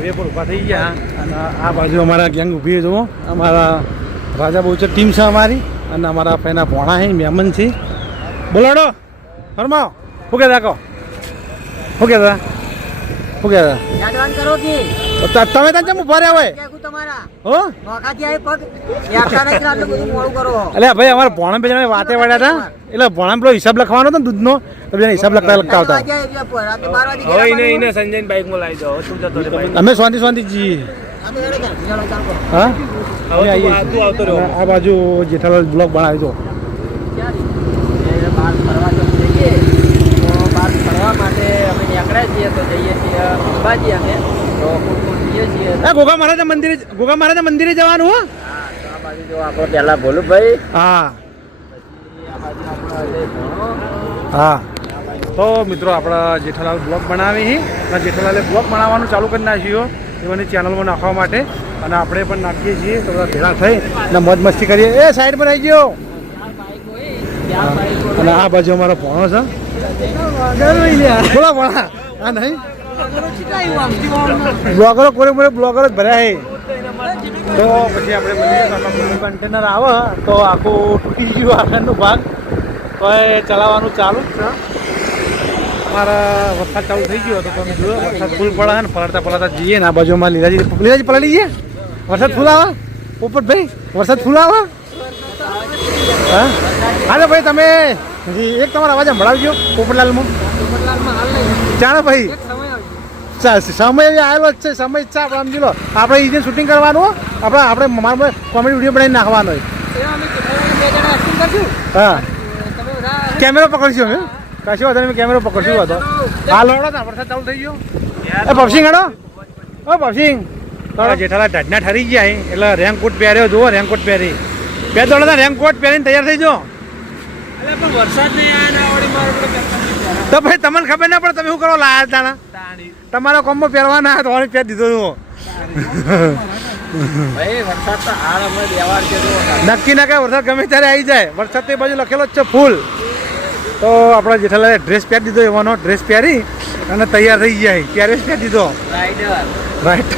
Highway પર ઊભા થઈ ગયા અને આ બાજુ અમારા ગેંગ ઊભી જુઓ અમારા રાજા બહુચર ટીમ છે અમારી અને અમારા પેના ભોણા છે મહેમાન છે બોલાડો ફરમાવો શું કહેતા કહો શું કહેતા શું કહેતા તમે ત્યાં કેમ ઉભા રહ્યા હોય હો એટલે ભાઈ અમારા ભોણા બે જણા વાતે વાળ્યા હતા એટલે ભોણા પેલો હિસાબ લખવાનો હતો ને દૂધનો તો બેન હિસાબ લખતા હતા સંજય બાઈક માં લાવી દો અમે શાંતિ જઈએ હા આ બાજુ જેઠાલાલ બ્લોગ બનાવી દો ફરવા માટે અમે નીકળ્યા છીએ તો જઈએ છીએ અંબાજી અમે તો જઈએ છીએ ગોગા મહારાજા મંદિરે જવાનું હો આ બાજુ જો આપણો પહેલા ભોલુભાઈ હા હા તો મિત્રો આપણા જેઠાલાલ બ્લોગ બનાવી અને જેઠાલાલે બ્લોગ બનાવવાનું ચાલુ કરી નાખ્યું એવાની ચેનલમાં નાખવા માટે અને આપણે પણ નાખીએ છીએ તો બધા ભેળા થઈ અને મોજ મસ્તી કરીએ એ સાઈડ પર આવી ગયો અને આ બાજુ અમારો ભણો છે બોલો ભણા હા નહીં બ્લોગરો કોરે બ્લોગરો જ ભર્યા છે તો પછી આપણે મળીએ કન્ટેનર આવે તો આખું તૂટી ગયું આગળનો ભાગ તો એ ચલાવવાનું ચાલુ જ છે અમારા વરસાદ ચાલુ થઈ ગયો હતો તમે જુઓ વરસાદ ફૂલ પડે ને પલળતા જઈએ ને આ બાજુમાં લીલાજી પલળી જઈએ વરસાદ ફૂલ આવે પોપટભાઈ વરસાદ ફૂલ આવે હા હા ભાઈ તમે એક તમારો અવાજ સંભળાવજો પોપટલાલમાં ચાલો ભાઈ સમય આવેલો જ છે સમય છે આપણે સમજી લો આપણે એને શૂટિંગ કરવાનું આપણે મારા કોમેડી વિડીયો બનાવીને નાખવાનો હા કેમેરો પકડશું અમે કશું વાંધો નહીં કેમેરો પકડશું હતો હા લોડો ને વરસાદ ચાલુ થઈ ગયો એ પક્ષિંગ હેડો ઓ પક્ષિંગ જેઠાલા ઢાઢના ઠરી ગયા એટલે રેનકોટ પહેર્યો જુઓ રેનકોટ પહેરી બે દોડો રેનકોટ પહેરીને તૈયાર થઈ જાઓ તો ભાઈ તમને ખબર ના પડે તમે શું કરો લાયા તાણા તમારા કોમ્બો પહેરવાના તો પહેરી દીધો નક્કી ના કઈ વરસાદ ગમે ત્યારે આવી જાય વરસાદ તો એ બાજુ લખેલો જ છે ફૂલ તો આપણા જેઠાલાલે ડ્રેસ પહેરી દીધો એવાનો ડ્રેસ પહેરી અને તૈયાર થઈ ગયા ત્યારે જ પહેરી દીધો રાઈટ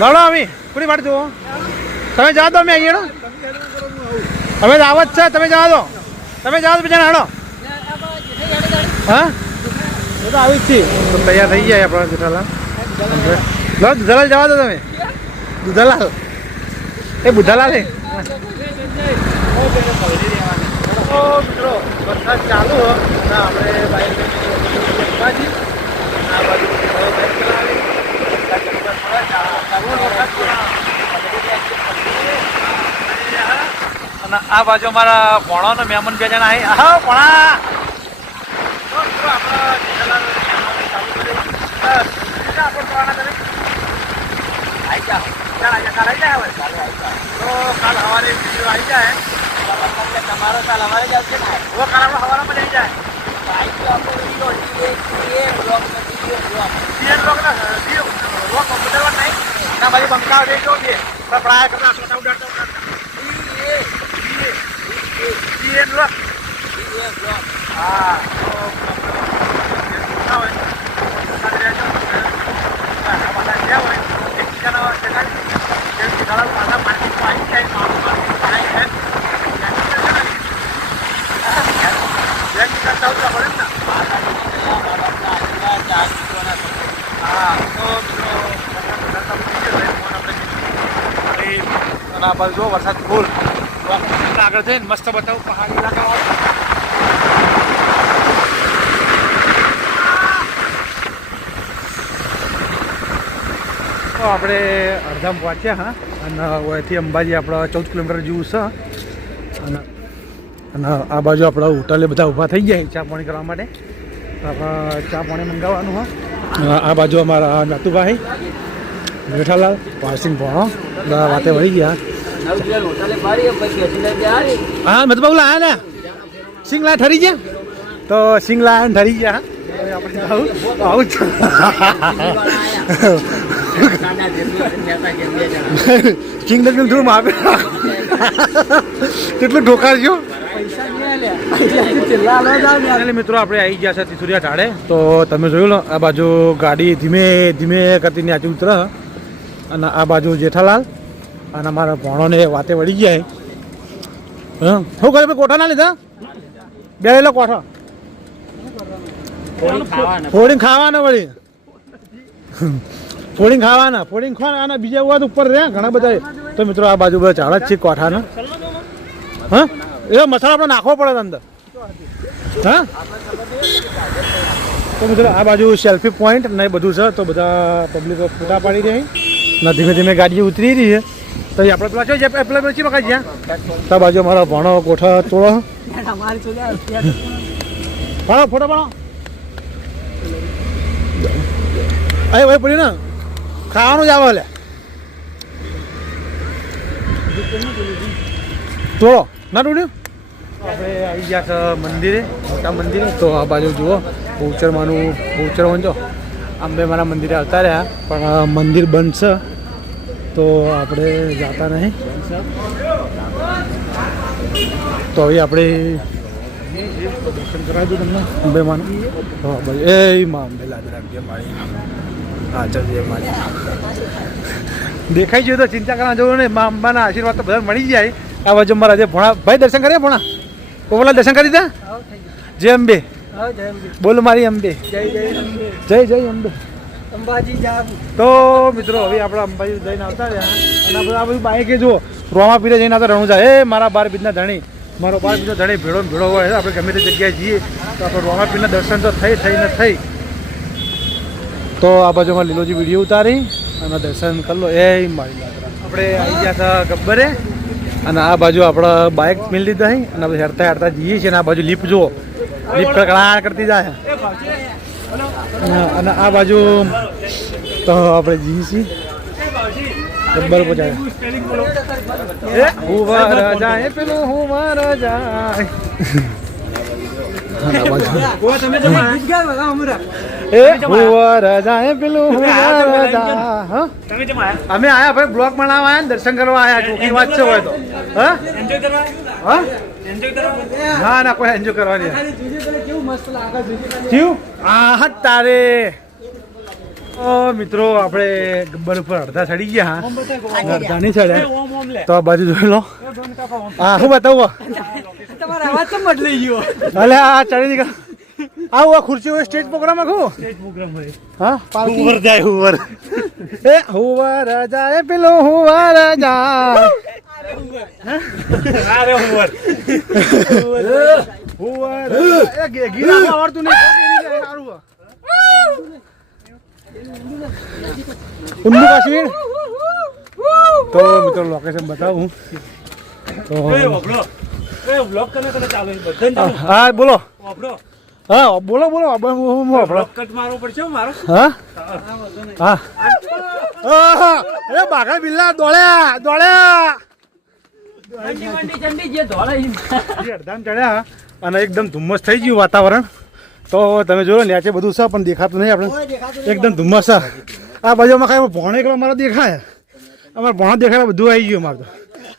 લડો અમે પૂરી વાટ જુઓ તમે જવા દો અમે અહીંયા અમે જ આવો જ છે તમે જવા દો બીજા હાડો હા એ તો આવી જ છે તો તૈયાર થઈ જાય આપણા જેઠાલાલ દુધાલાલ જવા દો તમે દુધાલાલ એ બુધાલાલ હે મિત્રો વરસાદ ચાલુ આપણે બાઈક અને આ બાજુ અમારા ભોણાનો મહેમાન બે જણા આવી હા ભોણા કાલ હવારે આવી જાય તમારો કાલ હવારે જ આવશે ને કાલ આપણે હવારમાં જઈ જાય ના ભાઈ બંકા જઈ જો છે પ્રાય કરતા હા આ બાજુ વરસાદ ફૂલ આગળ જઈને મસ્ત બતાવું પહાડી ઇલાકા તો આપણે અડધામ પહોંચ્યા હા અને અહીંથી અંબાજી આપણા 14 કિલોમીટર જેવું છે અને આ બાજુ આપણા હોટલે બધા ઊભા થઈ ગયા ચા પાણી કરવા માટે ચા પાણી મંગાવવાનું હા આ બાજુ અમારા નાતુભાઈ જેઠાલાલ વારસિંગ ભણો વાતે વળી ગયા હા મત બાબુ લાયા ને સિંગલા ઠરી ગયા તો સિંગલા ઠરી ગયા આપણે આવું કિંગ થોડું માપે કેટલું ઢોકારજો ફાઇનલી મિત્રો આપણે આવી ગયા છે ત્રિશુલિયા ઢાળે. તો તમે જોયું લો આ બાજુ ગાડી ધીમે ધીમે કરતી નીચે ઉતરે અને આ બાજુ જેઠાલાલ અને મારા ભણોને વાતે વળી ગયા. હા શું કરે કોઠા ના લીધા બે લો કોઠા ફોડીને ખાવાના વળી ફોડીને ખાવાના ફોડીને ખાવાના બીજા વાત ઉપર રહ્યા ઘણા બધા. તો મિત્રો આ બાજુ બધા ઝાડ જ છે કોઠાના. હા એ મસાલા આપણે નાખવો પડે અંદર. હા તો મિત્રો આ બાજુ સેલ્ફી પોઈન્ટ ને બધું છે. તો બધા પબ્લિકો ફોટા પાડી રહી ને ધીમે ધીમે ગાડીઓ ઉતરી રહી છે. તો આપણે પેલા છે પેલા પછી મકાઈ જ્યાં તો બાજુ અમારો ભણો કોઠા તોડો ભણો ફોટો ભણો અહીં ભાઈ પડ્યું ને ખાવાનું જ આવે લે તોડો ના તોડ્યું. આપણે આવી ગયા છે મંદિરે મોટા મંદિરે. તો આ બાજુ જુઓ બહુચરમાનું બહુચર વંચો અંબે મારા મંદિરે આવતા રહ્યા પણ મંદિર બંધ છે તો આપણે જતા નહીં. તો હવે આપણે દર્શન કરાવી દઉં તમને અંબે માનું. એ માં અંબે લાદરામ મારી હા ચાલ મારી દેખાઈ ગયું તો ચિંતા કરવા જવું ને મા અંબાના આશીર્વાદ તો બધા મળી જાય. આ બાજુ મારા જે ભણા ભાઈ દર્શન કરીએ ભણા કોમલા દર્શન કરી દે. જય અંબે બોલો મારી અંબે જય જય અંબે અંબાજી. તો મિત્રો હવે આપણે અંબાજી જઈને આવતા રહ્યા અને આ બધું બાઈકે જુઓ રોમા પીરે જઈને આવતા રણું જાય. એ મારા 12 બીજના ધણી મારો 12 બીજો ધણી ભેળો ભેળો હોય આપણે ગમે તે જગ્યાએ જઈએ તો આપણે રોમા પીરના દર્શન તો થઈ. તો આ બાજુમાં લીલોજી વિડીયો ઉતારી અને દર્શન કરી લો. એ મારી આપણે આવી ગયા હતા ગબ્બરે અને આ બાજુ આપણે બાઇક મિલ લીધા અને આપણે હેરતા હેરતા જઈએ છીએ. અને આ બાજુ લીપ જુઓ લીપ કકડાટ કરતી જાય અને આ બાજુ તો આપણે જઈએ છીએ ગબ્બર પહોંચાય. હુવર જાય પેલું હુવર જાય અમે આયા ભાઈ બ્લોગ બનાવવા આયા દર્શન કરવા આયા ચોખ્ખી વાત છે હોય તો ના ના કોઈ એન્જોય કરવાની તારે મિત્રો આપણે ગબ્બર ઉપર અડધા ચડી ગયા અડધા નહીં ચડ્યા તો આ બાજુ જોઈ લો. હા શું બતાવું અલે આ ચડી ગયા આવું આ ખુરશી હોય સ્ટેજ પ્રોગ્રામ આખું હા હુવર જાય હુવર એ હુવર જાય પેલો હુવર જાય હુવર ગીત આવડતું નહીં ઉન્નુ કાશ્મીર. તો મિત્રો લોકેશન બતાવું તો હા બોલો હા બોલો બોલો હા એ બાઘા બિલ્લા દોડ્યા અડધામ ચડ્યા અને એકદમ ધુમ્મસ થઈ ગયું વાતાવરણ. તો તમે જોયો નીચે બધું છે પણ દેખાતું નહીં આપણે એકદમ ધુમ્મસ છે. આ બાજુમાં ખાલી ભોણ એકલો મારો દેખાય અમારે ભોણો દેખાય બધું આવી ગયું અમારે તો.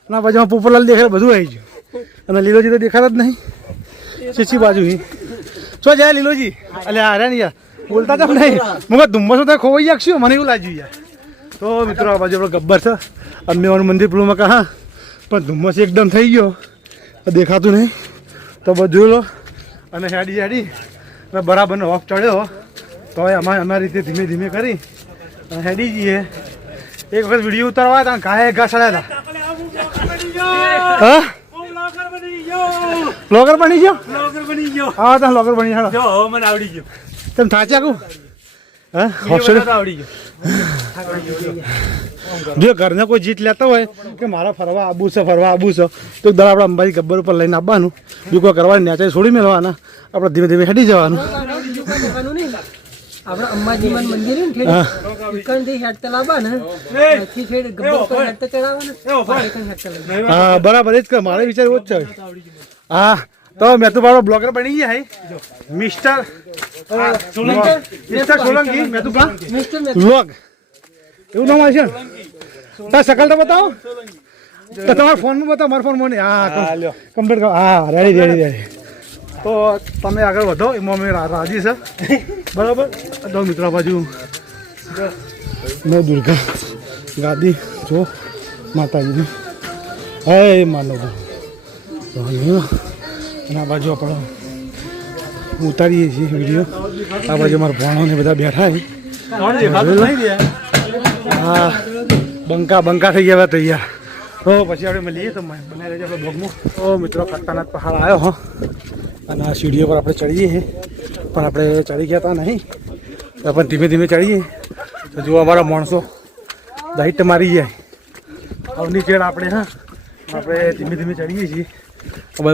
અને આ બાજુમાં પોપરલાલ દેખાય બધું આવી ગયું અને લીલોજી તો દેખાતા જ નહીં. ચીચી બાજુ ચો જાય લીલોજી એટલે હારે ને યાર બોલતા તો નહીં મગર ધુમ્મસ તો ખોવાઈ શકશું મને એવું લાગ્યું યાર. તો મિત્રો આ બાજુ આપણે ગબ્બર છે અંબેમાનું મંદિર પેલું મકા હા પણ ધુમ્મસ એકદમ થઈ ગયો દેખાતું નહીં. તો બધું જોઈ લો અને હેડી અને બરાબરનો હોફ ચડ્યો તો અમારી રીતે ધીમે ધીમે કરી અને હેડી જઈએ. એક વખત વિડીયો ઉતારવા હતા ઘાએ ઘા ચડ્યા હતા. હા બ્લોગર બની ગયો હા તો બ્લોગર બની ગયો મને આવડી ગયું તમે થાચે આખું હા આવડી ગયું. જો ઘરને કોઈ જીત લેતા હોય કે મારા ફરવા આબુ છે તો દર આપણે અંબાજી ગબ્બર ઉપર લઈને આવવાનું બીજું કોઈ કરવાની નેચે છોડી મેળવાના આપણે ધીમે ધીમે હેડી જવાનું. આપણે અંબાજી મંદિર હા બરાબર જ કર મારે વિચાર એવો જ છે. હા તો મેં તો મારો બ્લોગર બની ગયા મિસ્ટર સોલંકી મેં તો બ્લોગ એવું નામ આવે છે ને તાર શકલ તો બતાવો તો તમારા ફોનમાં બતાવો, મારા ફોનમાં નહીં. હા લ્યો કમ્પ્લીટ કરો. હા રેડી. તો તમે આગળ વધો, એમાં અમે રાજી છે. બરાબર. તો મિત્રો આ બાજુ નવ દુર્ગા ગાદી જો માતાજીની. હે માનો અને આ બાજુ આપણે ઉતારીએ છીએ વિડીયો. આ બાજુ અમારા ભણોને બધા બેઠા છે. હા બંકા થઈ ગયા તૈયાર. તો પછી આપણે મળીએ તો બનાવી લેજો આપણે બ્લોગમાં. તો મિત્રો કટ્ટાનાથ પહાડ આવ્યો હો અને આ સીડીઓ પર આપણે ચડીએ છીએ, પણ આપણે ચડી ગયા હતા નહીં, પણ ધીમે ધીમે ચડીએ તો જો અમારા માણસો દાઈટ મારી જાય અવની ચેડ આપણે. હા આપણે ધીમે ધીમે ચડીએ છીએ. હવે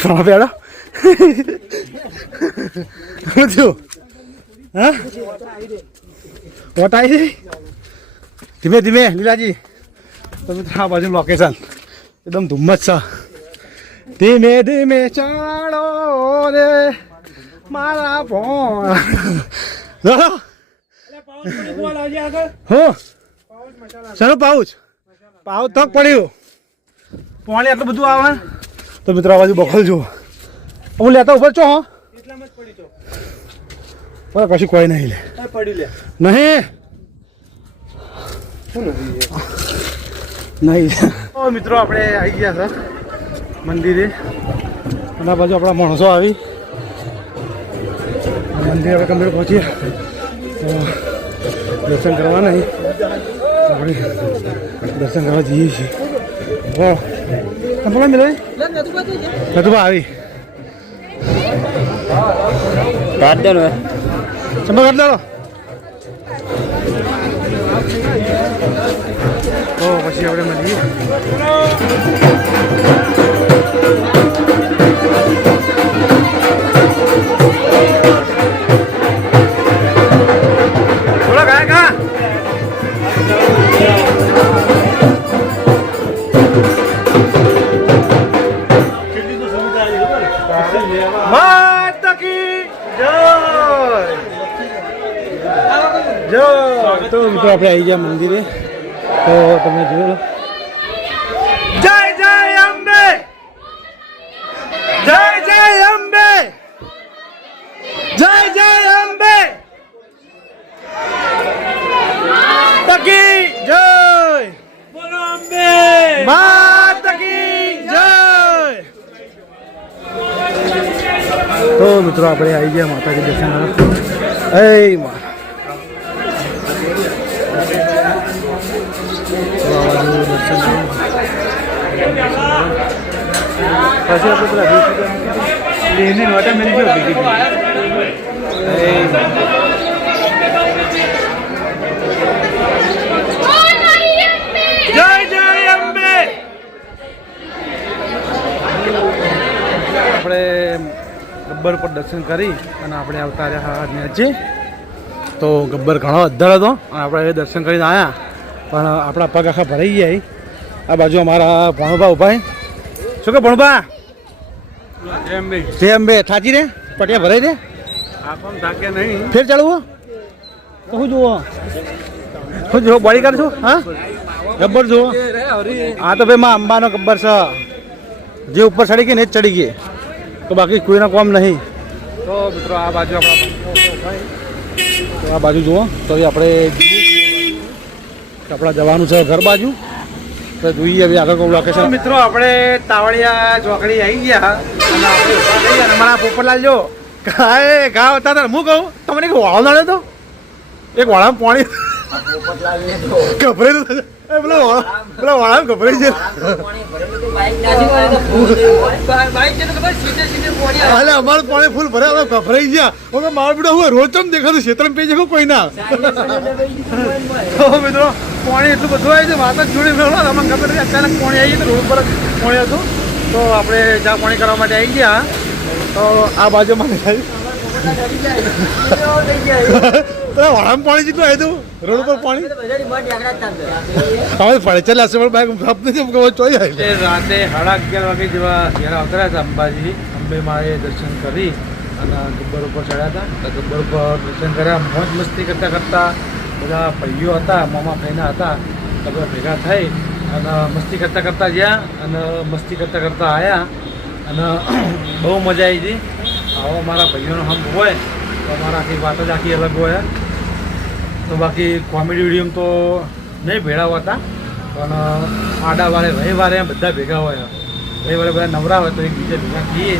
પણ પેડો શું હા વોટ આવી ધીમે ધીમે લીલાજી. તો મિત્રો આ બાજુ લોકેશન એકદમ ધુમ્મસ છે. ધીમે ધીમે ચાલો રે મારા ફોન. હું સર પાઉચ તો પડ્યું પાણી આટલું બધું આવે. તો મિત્રો આ બાજુ બખલ જુઓ. હું લેતા ઉપર છો હો કશું કોઈ નહીં લે નહીં મિત્રો આપણે આવી ગયા છે મંદિરે અને આ બાજુ આપણા માણસો આવી મંદિર આપણે કમ્પ્લીટ પહોંચીએ તો દર્શન કરવા નહીં આપણે દર્શન કરવા જઈએ છીએ. તમે મિલે નતું આવી કાઢ દે ચંબા કાઢ દો. તો પછી આપણે મળીએ. થોડા ગાય માતા કી જય. તો મિત્રો આપણે આવી ગયા મંદિરે. તો તમે જોયો જય જય અંબે જય જય અંબે જય જય અંબે તકી જય બોલો અંબે માતા કી જય. તો મિત્રો આપણે આવી ગયા માતાજી દર્શન કરવા. એ માં પછી આપણે પેલા લેને વાટા મળી ગયો જય જય અંબે. આપણે ગબ્બર પર દર્શન કરી અને આપણે આવતા રહ્યા નીચે. તો ગબ્બર ઘણો અદ્ધર હતો અને આપણે દર્શન કરીને આવ્યા, પણ આપણા પગ આખા ભરાઈ ગયા. આ બાજુ અમારા ભણુભા ઉભા. શું કે ભણુભા જય અંબે થાચી રે પટિયા ભરાઈ રે નહીં ફેર ચાલવું તો શું જુઓ શું જુઓ બોડી કાઢ છું. હા ગબ્બર જુઓ. હા તો ભાઈ માં અંબાનો ગબ્બર છે, જે ઉપર ચડી ગઈ ને જ ચડી ગઈ, તો બાકી કોઈના કોમ નહીં. તો મિત્રો આ બાજુ આપણા આ બાજુ જુઓ. તો આપણે આપણા જવાનું છે ઘર બાજુ. તો જોઈએ હવે આગળ કોઈ લોકેશન. મિત્રો આપણે તાવડિયા ચોકડી આવી ગયા અને આપણે અમારા પોપટલાલ જો ઘા હતા હતા. હું કહું તમને એક વાળો નડ્યો તો, એક વાળામાં પાણી ગભરાઈ તો પેલા વાળા ગભરાઈ છે. એટલે અમારું પાણી ફૂલ ભરે ગભરાઈ ગયા. મારા બેટા હું રોજ તમ દેખાતું ક્ષેત્ર પેજ કોઈ ના. મિત્રો પાણી એટલું બધું આવી છે વાત જ જોડે અમને ખબર નથી. અચાનક પાણી આવી ગયું, રોડ પર પાણી હતું. તો આપણે ચા પાણી કરવા માટે આવી ગયા. તો આ બાજુમાં વાળામાં પાણી જેટલું આવ્યું હતું રોડ ઉપર પાણી હવે પડે ચાલે હશે પણ બાઈક નથી ચોઈ આવી. રાતે 11:30 વાગે જેવા ઘેર આવતા હતા અંબાજી. અંબે માએ દર્શન કરી અને ગબ્બર ઉપર ચડ્યા હતા. તો ગબ્બર ઉપર દર્શન કર્યા, મોજ મસ્તી કરતા કરતા બધા ભાઈઓ હતા, મામા ભાઈના હતા, બધા ભેગા થઈ અને મસ્તી કરતાં કરતાં ગયા અને મસ્તી કરતાં કરતાં આવ્યા અને બહુ મજા આવી હતી. આવો મારા ભાઈઓનો હમ હોય તો અમારા આખી વાત જ આખી અલગ હોય. તો બાકી કોમેડી વિડીયો તો નહીં ભેળા હોતા પણ આડા વારે રવિવારે બધા ભેગા હોય. રવિવારે બધા નવરા હોય તો એક બીજા ભેગા થઈએ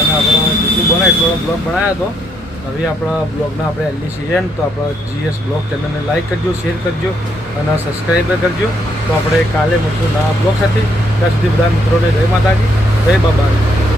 અને આપણે જેટલું બને એટલો બ્લોગ બનાવ્યો હતો. હવે આપણા બ્લોગના આપણે એલની સીએન તો આપણા GS બ્લોગ ચેનલને લાઈક કરજો, શેર કરજો અને સબસ્ક્રાઈબ કરજો. તો આપણે કાલે મળશું નવા બ્લોગ સાથે. ત્યાં સુધી બધા મિત્રોને જય માતાજી, જય બાબા.